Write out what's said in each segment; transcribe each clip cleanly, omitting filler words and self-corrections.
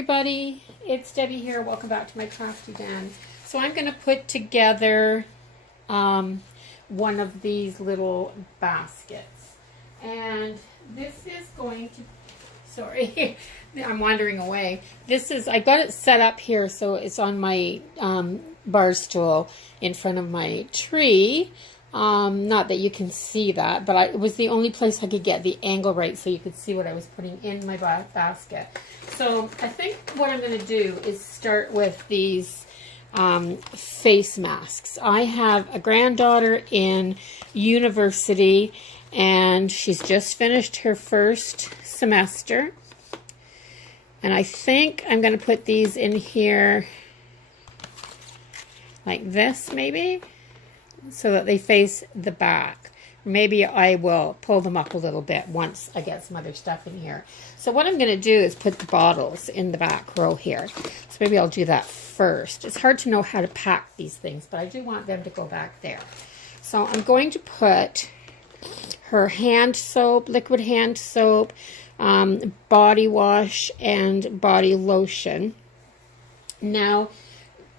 everybody, it's Debbie here. Welcome back to my crafty den. So I'm going to put together one of these little baskets, and this is going to, sorry, I'm wandering away. I got it set up here so it's on my bar stool in front of my tree. Not that you can see that, but it was the only place I could get the angle right so you could see what I was putting in my basket. So I think what I'm going to do is start with these face masks. I have a granddaughter in university, and she's just finished her first semester. And I think I'm going to put these in here like this, maybe, so that they face the back. Maybe I will pull them up a little bit once I get some other stuff in here. So what I'm going to do is put the bottles in the back row here. So maybe I'll do that first. It's hard to know how to pack these things, but I do want them to go back there. So I'm going to put her hand soap, liquid hand soap, body wash, and body lotion. Now,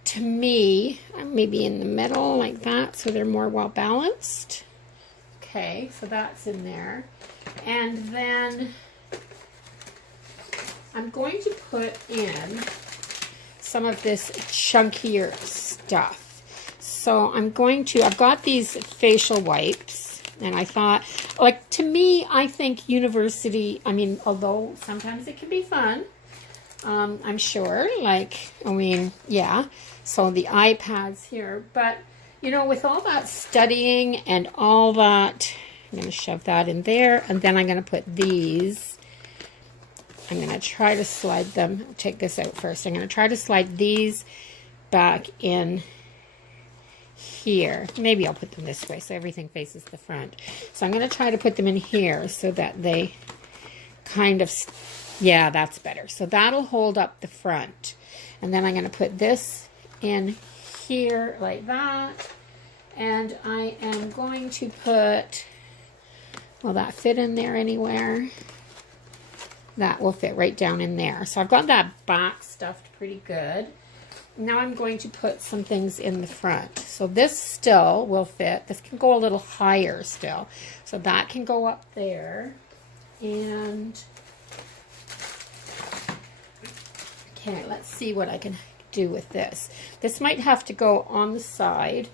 to me, maybe in the middle like that, so they're more well balanced. Okay, so that's in there. And then I'm going to put in some of this chunkier stuff. So I've got these facial wipes, and I thought, like, to me, I think university, although sometimes it can be fun, I'm sure, yeah. So the iPads here, but, with all that studying and all that, I'm going to shove that in there, and then I'm going to put these, I'm going to try to slide them, take this out first, I'm going to try to slide these back in here. Maybe I'll put them this way so everything faces the front. So I'm going to try to put them in here so that they kind of, yeah, that's better. So that'll hold up the front. And then I'm going to put this in here like that. And I am going to put, will that fit in there anywhere? That will fit right down in there. So I've got that back stuffed pretty good. Now I'm going to put some things in the front. So this still will fit. This can go a little higher still. So that can go up there. And okay, let's see what I can do with this. This might have to go on the side.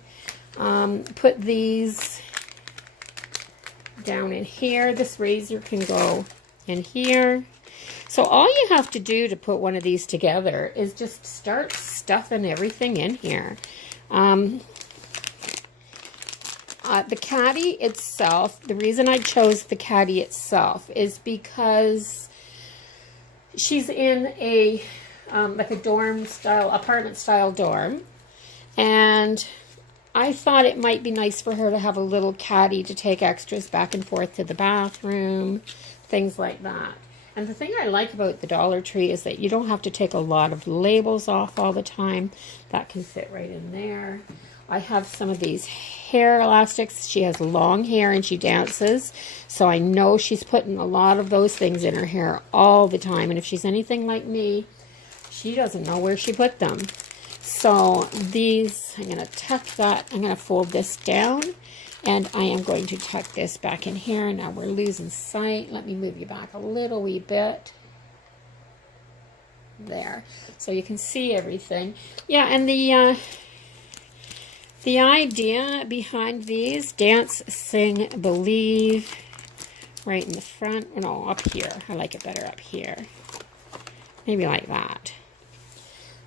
Put these down in here. This razor can go in here. So all you have to do to put one of these together is just start stuffing everything in here. The caddy itself, the reason I chose the caddy itself is because she's in a like a dorm style, apartment style dorm, and I thought it might be nice for her to have a little caddy to take extras back and forth to the bathroom, things like that. And the thing I like about the Dollar Tree is that you don't have to take a lot of labels off all the time. That can fit right in there. I have some of these hair elastics. She has long hair and she dances, so I know she's putting a lot of those things in her hair all the time. And if she's anything like me, she doesn't know where she put them. So these, I'm going to tuck that, I'm going to fold this down, and I am going to tuck this back in here. Now we're losing sight. Let me move you back a little wee bit. There. So you can see everything. Yeah, and the idea behind these, dance, sing, believe, right in the front. No, up here. I like it better up here. Maybe like that.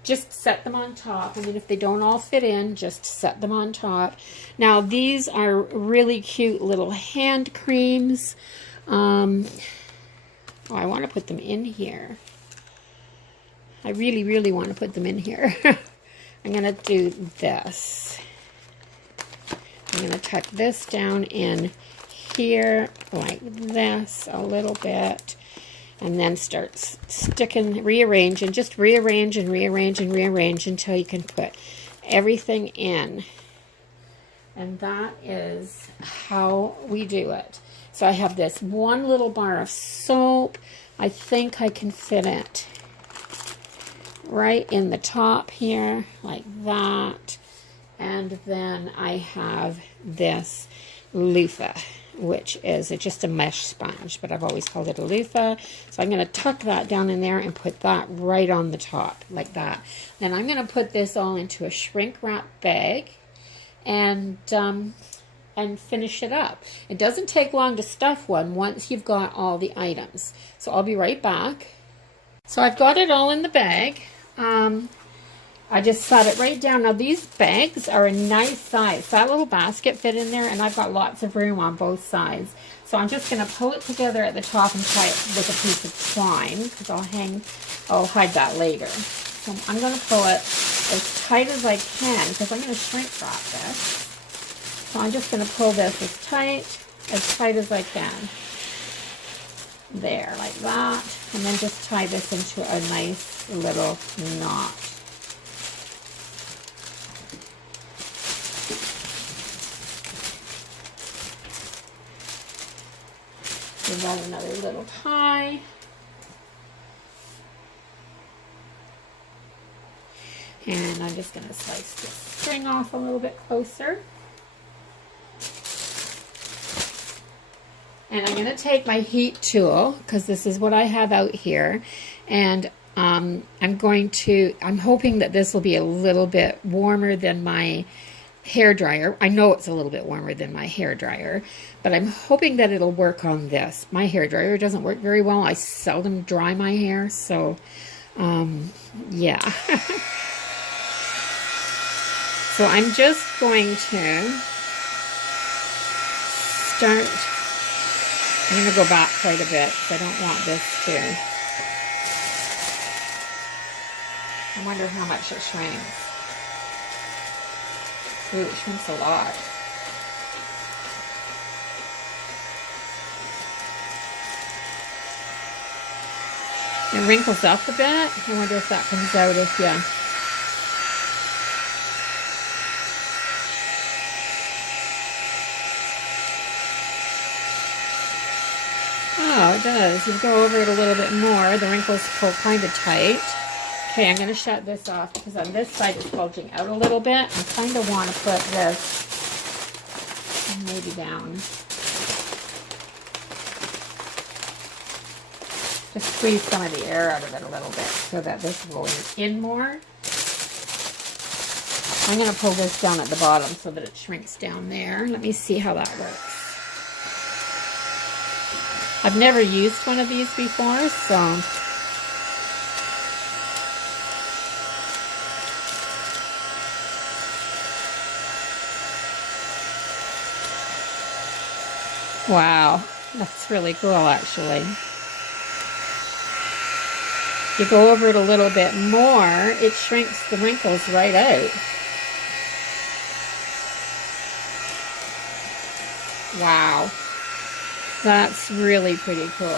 Just set them on top. If they don't all fit in, just set them on top. Now, these are really cute little hand creams. I want to put them in here. I really, really want to put them in here. I'm going to do this. I'm going to tuck this down in here like this a little bit. And then start sticking, rearrange, and just rearrange and rearrange and rearrange until you can put everything in. And that is how we do it. So I have this one little bar of soap. I think I can fit it right in the top here, like that. And then I have this loofah, which is just a mesh sponge, but I've always called it a loofah. So I'm going to tuck that down in there and put that right on the top, like that. Then I'm going to put this all into a shrink wrap bag and finish it up. It doesn't take long to stuff one once you've got all the items. So I'll be right back. So I've got it all in the bag. I just set it right down. Now these bags are a nice size. That little basket fit in there, and I've got lots of room on both sides. So I'm just going to pull it together at the top and tie it with a piece of twine, because I'll hide that later. So I'm going to pull it as tight as I can, because I'm going to shrink wrap this. So I'm just going to pull this as tight as I can. There, like that. And then just tie this into a nice little knot. Give that another little tie. And I'm just going to slice this string off a little bit closer. And I'm going to take my heat tool, because this is what I have out here, and I'm hoping that this will be a little bit warmer than my hair dryer. I know it's a little bit warmer than my hair dryer, but I'm hoping that it'll work on this. My hair dryer doesn't work very well. I seldom dry my hair, so yeah. So I'm just going to start. I'm going to go back quite a bit because I don't want this to. I wonder how much it shrinks. Ooh, it shrinks a lot. It wrinkles up a bit. I wonder if that comes out if you. Oh, it does. You go over it a little bit more. The wrinkles pull kind of tight. Okay, I'm going to shut this off because on this side it's bulging out a little bit. I kind of want to put this maybe down. Just squeeze some of the air out of it a little bit so that this will go in more. I'm going to pull this down at the bottom so that it shrinks down there. Let me see how that works. I've never used one of these before, so wow, that's really cool actually. You go over it a little bit more, it shrinks the wrinkles right out. Wow. That's really pretty cool.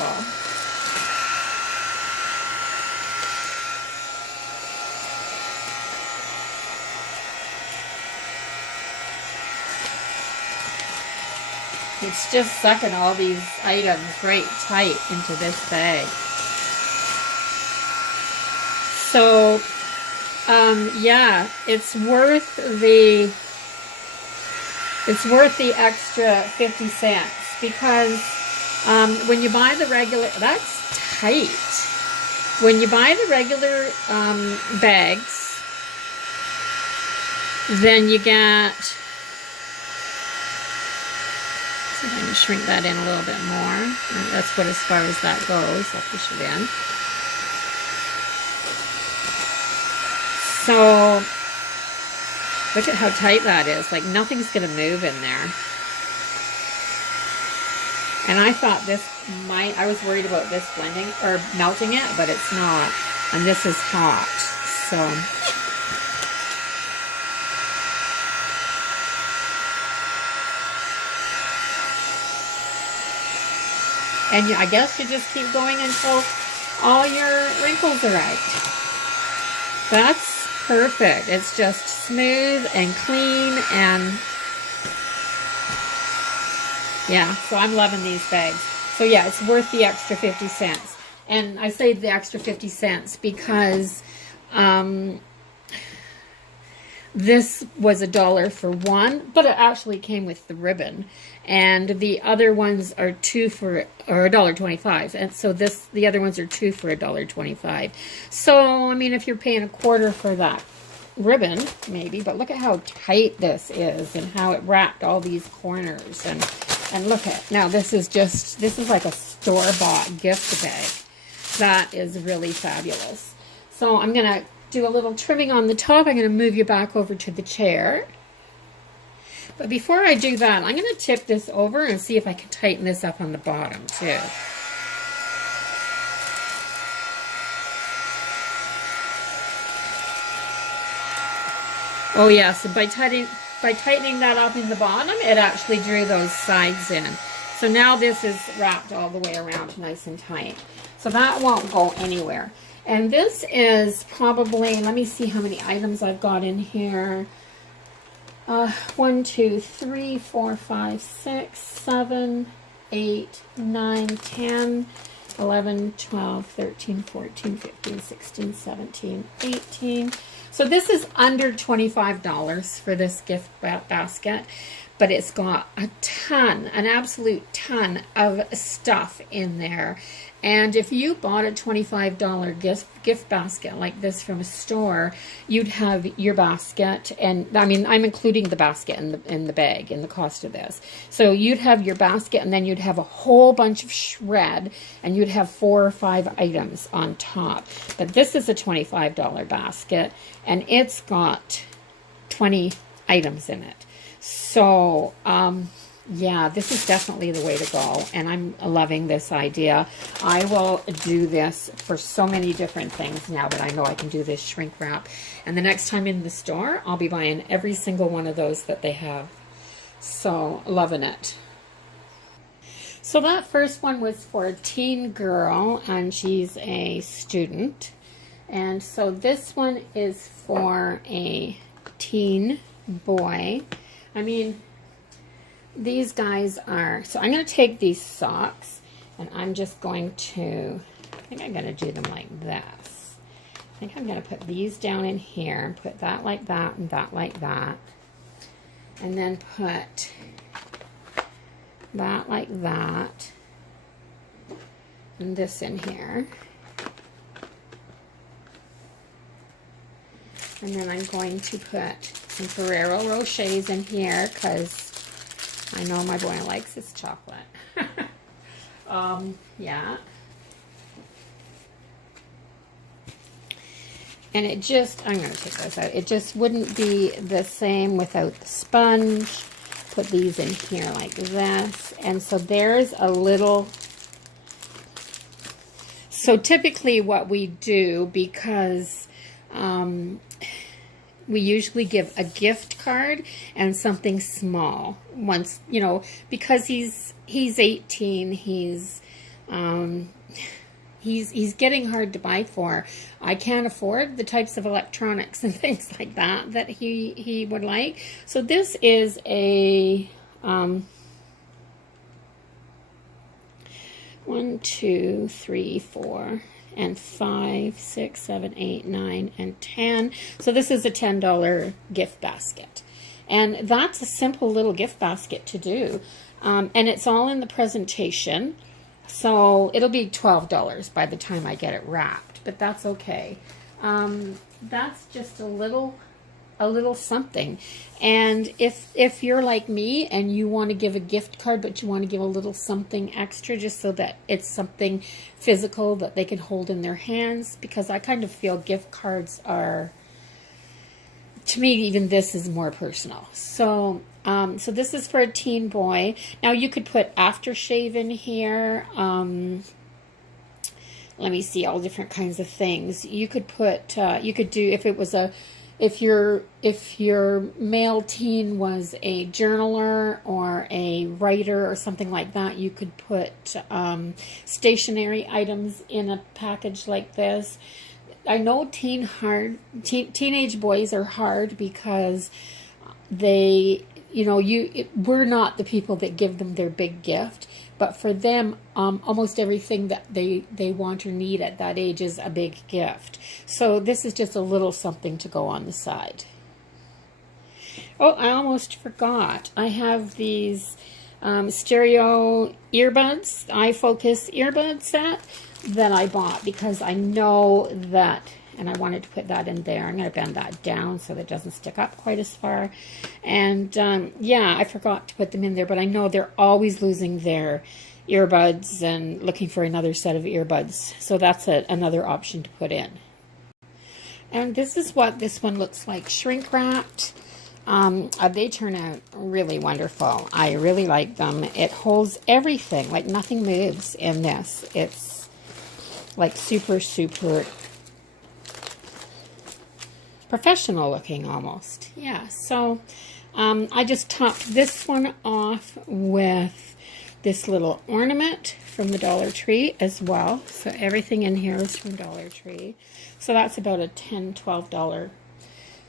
It's just sucking all these items right tight into this bag. So, yeah, it's worth the extra 50 cents. Because when you buy the regular, that's tight. When you buy the regular bags, then you get, so I'm going to shrink that in a little bit more. That's what, as far as that goes, I'll push it in. So, look at how tight that is. Like nothing's going to move in there. And I thought this might, I was worried about this blending or melting it, but it's not. And this is hot, so. And I guess you just keep going until all your wrinkles are out. That's perfect. It's just smooth and clean and yeah, so I'm loving these bags. So yeah, it's worth the extra 50 cents. And I say the extra 50 cents because This was $1 for one, but it actually came with the ribbon. And the other ones are $1.25. And so the other ones are two for $1.25. So, I mean, if you're paying $1/4 for that ribbon, maybe, but look at how tight this is and how it wrapped all these corners. And look at, now this is like a store-bought gift bag. That is really fabulous. So I'm going to do a little trimming on the top. I'm going to move you back over to the chair. But before I do that, I'm going to tip this over and see if I can tighten this up on the bottom too. Oh yes, and by tightening that up in the bottom, it actually drew those sides in. So now this is wrapped all the way around nice and tight. So that won't go anywhere. And this is probably, let me see how many items I've got in here. 1, 2, 3, 4, 5, 6, 7, 8, 9, 10, 11, 12, 13, 14, 15, 16, 17, 18. So this is under $25 for this gift basket, but it's got a ton, an absolute ton of stuff in there. And if you bought a $25 gift basket like this from a store, you'd have your basket, and I mean, I'm including the basket in the bag in the cost of this. So you'd have your basket, and then you'd have a whole bunch of shred, and you'd have 4 or 5 items on top. But this is a $25 basket, and it's got 20 items in it. So, yeah, this is definitely the way to go, and I'm loving this idea. I will do this for so many different things now that I know I can do this shrink wrap. And the next time in the store, I'll be buying every single one of those that they have. So, loving it. So that first one was for a teen girl, and she's a student. And so this one is for a teen boy. I mean, these guys are, so I'm going to take these socks, and I'm just going to, I think I'm going to do them like this. I think I'm going to put these down in here, and put that like that, and that like that. And then put that like that, and this in here. And then I'm going to put some Ferrero Rochers in here, because I know my boy likes his chocolate. Yeah. And it just, I'm going to take those out. It just wouldn't be the same without the sponge. Put these in here like this. And so there's a little, so typically what we do, because we usually give a gift card and something small once, you know, because he's 18, he's getting hard to buy for. I can't afford the types of electronics and things like that that he would like. So this is a 1, 2, 3, 4 and 5, 6, 7, 8, 9, and 10. So this is a $10 gift basket. And that's a simple little gift basket to do. And it's all in the presentation. So it'll be $12 by the time I get it wrapped, but that's okay. That's just a little something. And if you're like me and you want to give a gift card, but you want to give a little something extra just so that it's something physical that they can hold in their hands, because I kind of feel gift cards are, to me, even this is more personal. So so this is for a teen boy. Now you could put aftershave in here. Let me see, all different kinds of things. You could put, you could do, if it was a, if your male teen was a journaler or a writer or something like that, you could put stationery items in a package like this. I know teenage boys are hard because they you know, we're not the people that give them their big gift, but for them, almost everything that they want or need at that age is a big gift. So this is just a little something to go on the side. Oh, I almost forgot. I have these stereo earbuds, iFocus earbud set that I bought because I know that, and I wanted to put that in there. I'm going to bend that down so that it doesn't stick up quite as far. And yeah, I forgot to put them in there, but I know they're always losing their earbuds and looking for another set of earbuds. So that's another option to put in. And this is what this one looks like, shrink wrapped. They turn out really wonderful. I really like them. It holds everything, like nothing moves in this. It's like super, super professional looking almost. Yeah, so I just topped this one off with this little ornament from the Dollar Tree as well. So everything in here is from Dollar Tree. So that's about a $10, $12,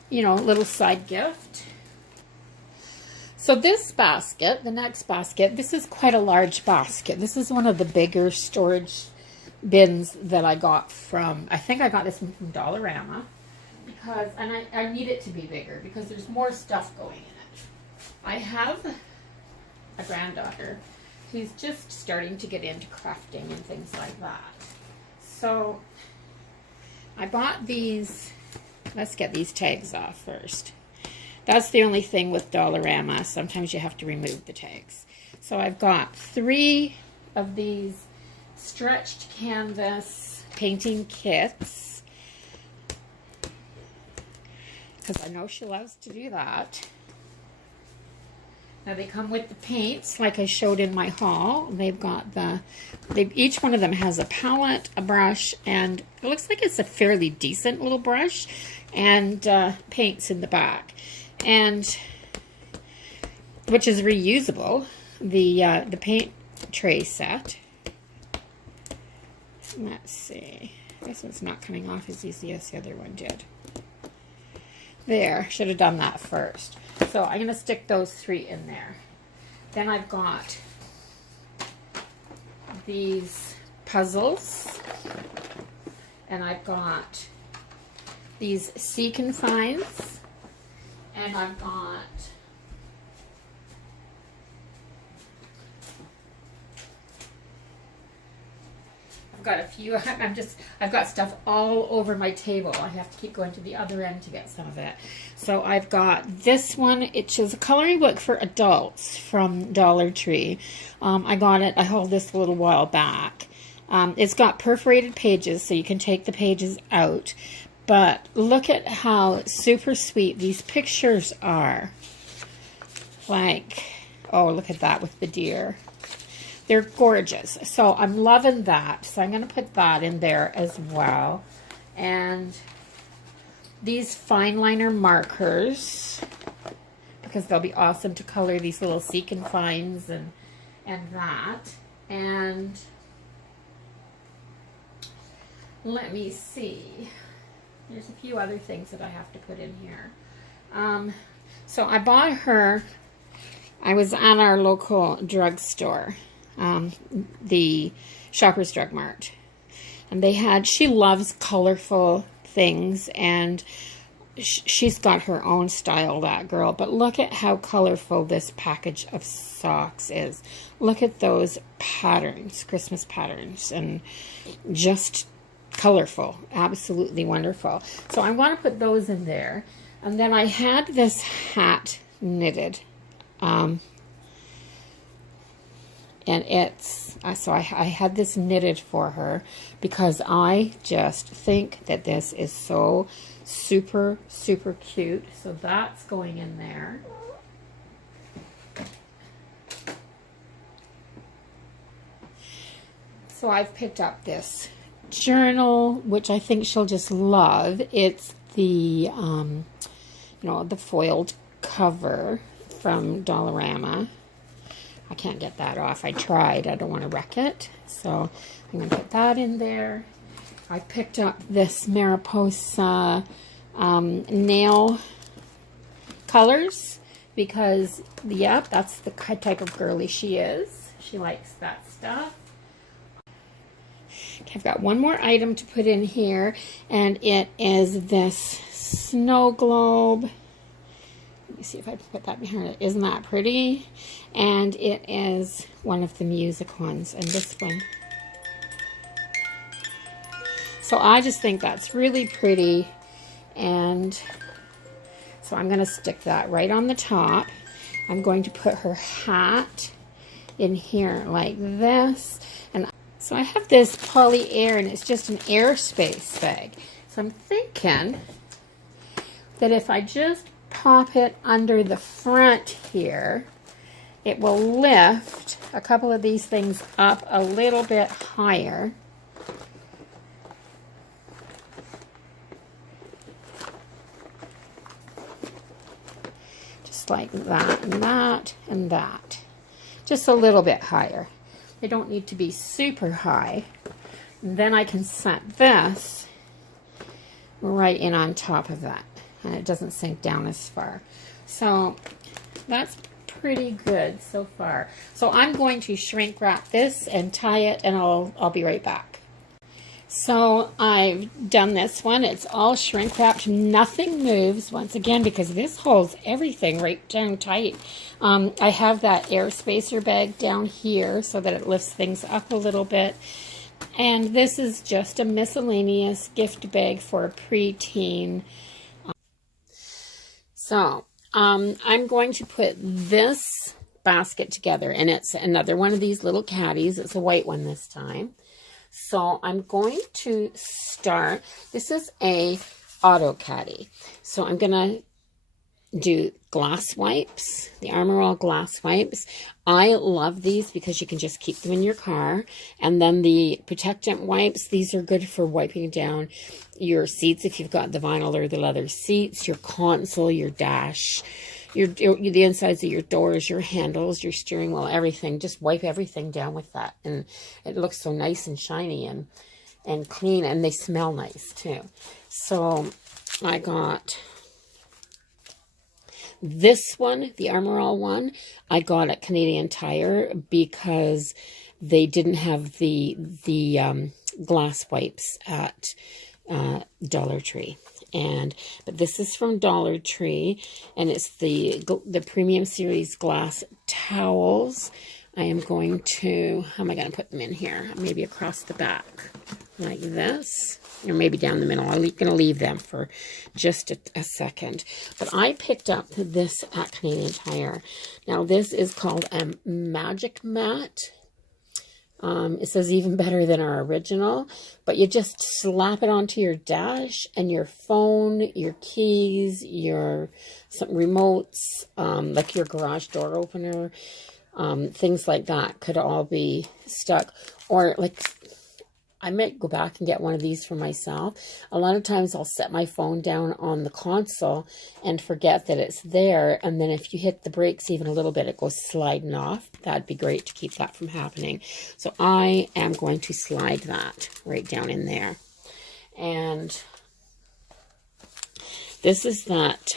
you know, little side gift. So this basket, the next basket, this is quite a large basket. This is one of the bigger storage bins that I got from, I think I got this one from Dollarama. Because, and I need it to be bigger because there's more stuff going in it. I have a granddaughter who's just starting to get into crafting and things like that. So I bought these. Let's get these tags off first. That's the only thing with Dollarama. Sometimes you have to remove the tags. So I've got 3 of these stretched canvas painting kits, because I know she loves to do that. Now they come with the paints like I showed in my haul. They've got each one of them has a palette, a brush, and it looks like it's a fairly decent little brush, and paints in the back, and which is reusable. The paint tray set. Let's see. This one's not coming off as easy as the other one did. There, should have done that first. So I'm going to stick those 3 in there. Then I've got these puzzles, and I've got these sea confines, and I've got a few. I've got stuff all over my table. I have to keep going to the other end to get some of it. So I've got this one. It's a coloring book for adults from Dollar Tree. I got it. I hauled this a little while back. It's got perforated pages, so you can take the pages out. But look at how super sweet these pictures are. Like, oh, look at that with the deer. They're gorgeous. So I'm loving that. So I'm going to put that in there as well. And these fine liner markers, because they'll be awesome to color these little sea confines and that. And let me see. There's a few other things that I have to put in here. So I bought her, I was at our local drugstore, the Shoppers Drug Mart, and she loves colorful things, and she's got her own style, that girl. But look at how colorful this package of socks is. Look at those patterns, Christmas patterns, and just colorful, absolutely wonderful. So I want to put those in there. And then I had this hat knitted, and I had this knitted for her because I just think that this is so super, super cute. So that's going in there. So I've picked up this journal, which I think she'll just love. It's the, the foiled cover from Dollarama. I can't get that off. I tried. I don't want to wreck it. So I'm going to put that in there. I picked up this Mariposa nail colors. because, yep, that's the type of girly she is. She likes that stuff. Okay, I've got one more item to put in here, and it is this snow globe. Let me see if I can put that behind it. Isn't that pretty? And it is one of the music ones, and this one. So I just think that's really pretty, and so I'm going to stick that right on the top. I'm going to put her hat in here like this, and so I have this Poly Air, and it's just an airspace bag. So I'm thinking that if I just pop it under the front here, it will lift a couple of these things up a little bit higher. Just like that and that and that. Just a little bit higher. They don't need to be super high. And then I can set this right in on top of that, and it doesn't sink down as far. So that's pretty good so far. So I'm going to shrink wrap this and tie it, and I'll be right back. So I've done this one. It's all shrink wrapped. Nothing moves, once again, because this holds everything right down tight. I have that air spacer bag down here so that it lifts things up a little bit. And this is just a miscellaneous gift bag for a preteen. So I'm going to put this basket together, and it's another one of these little caddies. It's a white one this time. So I'm going to start, this is a auto caddy. So I'm going to do glass wipes, the Armor All glass wipes. I love these because you can just keep them in your car. And then the protectant wipes, these are good for wiping down your seats if you've got the vinyl or the leather seats, your console, your dash, the insides of your doors, your handles, your steering wheel, everything. Just wipe everything down with that, and it looks so nice and shiny and clean, and they smell nice too. So I got this one, the Armor All one. I got at Canadian Tire because they didn't have the glass wipes at Dollar Tree. But this is from Dollar Tree, and it's the Premium Series glass towels. I am going to, how am I going to put them in here? Maybe across the back, like this, or maybe down the middle. I'm going to leave them for just a second. But I picked up this at Canadian Tire. Now, this is called a Magic Mat. It says even better than our original, but you just slap it onto your dash, and your phone, your keys, some remotes, like your garage door opener, things like that could all be stuck. Or like, I might go back and get one of these for myself. A lot of times I'll set my phone down on the console and forget that it's there. And then if you hit the brakes even a little bit, it goes sliding off. That'd be great to keep that from happening. So I am going to slide that right down in there. And this is that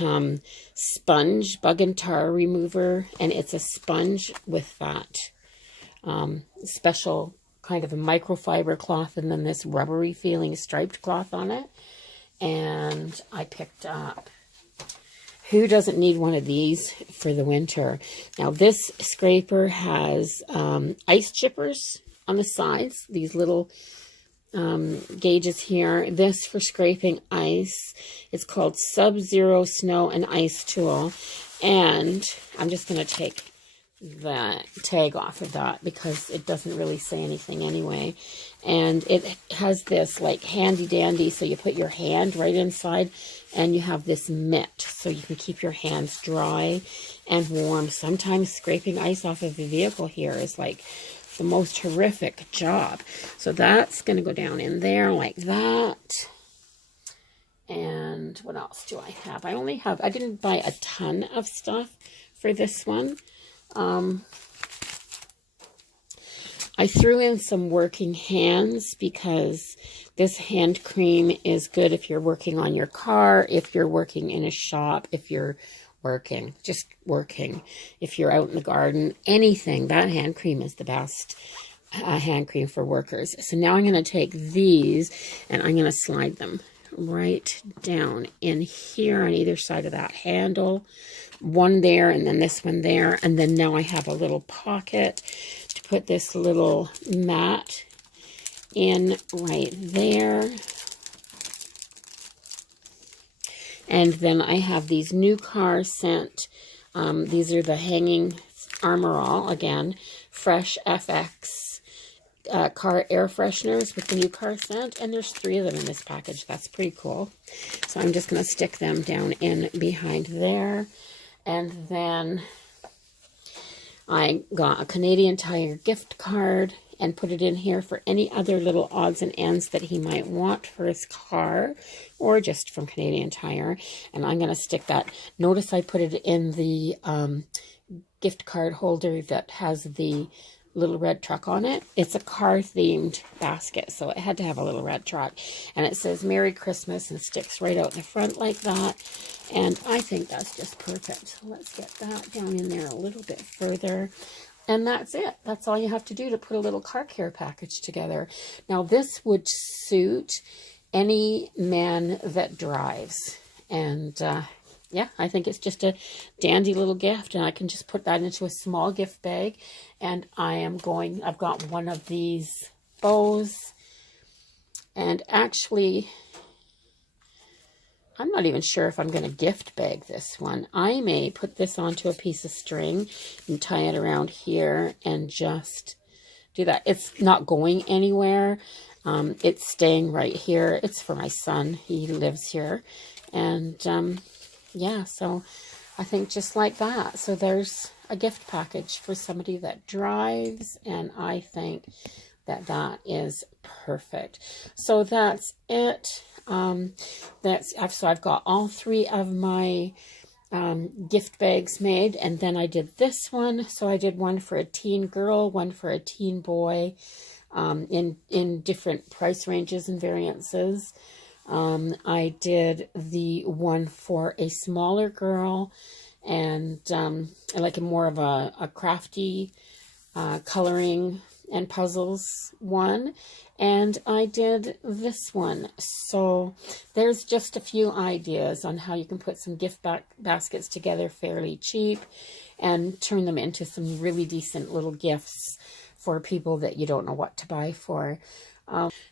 sponge bug and tar remover. And it's a sponge with that special kind of a microfiber cloth, and then this rubbery feeling striped cloth on it. And I picked up, who doesn't need one of these for the winter? Now this scraper has ice chippers on the sides, these little gauges here. This for scraping ice. It's called Sub-Zero Snow and Ice Tool. And I'm just going to take the tag off of that because it doesn't really say anything anyway. And it has this like handy dandy, so you put your hand right inside, and you have this mitt so you can keep your hands dry and warm. Sometimes scraping ice off of a vehicle here is like the most horrific job. So that's going to go down in there like that. And what else do I have? I didn't buy a ton of stuff for this one. I threw in some working hands because this hand cream is good if you're working on your car, if you're working in a shop, if you're working, just working. If you're out in the garden, anything, that hand cream is the best hand cream for workers. So now I'm going to take these and I'm going to slide them right down in here on either side of that handle. One there and then this one there. And then now I have a little pocket to put this little mat in right there. And then I have these New Car scent. These are the Hanging Armor All, again, Fresh FX car air fresheners with the New Car scent. And there's 3 of them in this package. That's pretty cool. So I'm just going to stick them down in behind there. And then I got a Canadian Tire gift card and put it in here for any other little odds and ends that he might want for his car or just from Canadian Tire. And I'm going to stick that. Notice I put it in the gift card holder that has the little red truck on it. It's a car themed basket, so it had to have a little red truck. And it says Merry Christmas and sticks right out the front like that. And I think that's just perfect. So let's get that down in there a little bit further. And that's it. That's all you have to do to put a little car care package together. Now this would suit any man that drives. And yeah, I think it's just a dandy little gift. And I can just put that into a small gift bag. And I've got one of these bows. And actually, I'm not even sure if I'm going to gift bag this one. I may put this onto a piece of string and tie it around here and just do that. It's not going anywhere. It's staying right here. It's for my son. He lives here. And yeah, so I think just like that. So there's a gift package for somebody that drives. And I think that that is perfect. So that's it. So I've got all 3 of my gift bags made, and then I did this one. So I did one for a teen girl, one for a teen boy, in different price ranges and variances. I did the one for a smaller girl, and like more of a crafty coloring and puzzles one, and I did this one. So there's just a few ideas on how you can put some gift baskets together fairly cheap and turn them into some really decent little gifts for people that you don't know what to buy for.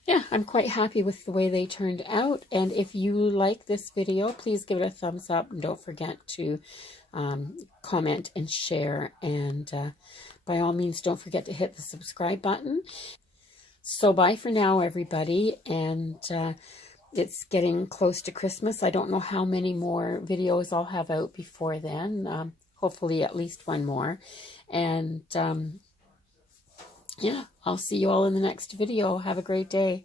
Yeah, I'm quite happy with the way they turned out. And if you like this video, please give it a thumbs up, and don't forget to comment and share. And by all means, don't forget to hit the subscribe button. So bye for now, everybody. And it's getting close to Christmas. I don't know how many more videos I'll have out before then. Hopefully at least one more. And yeah, I'll see you all in the next video. Have a great day.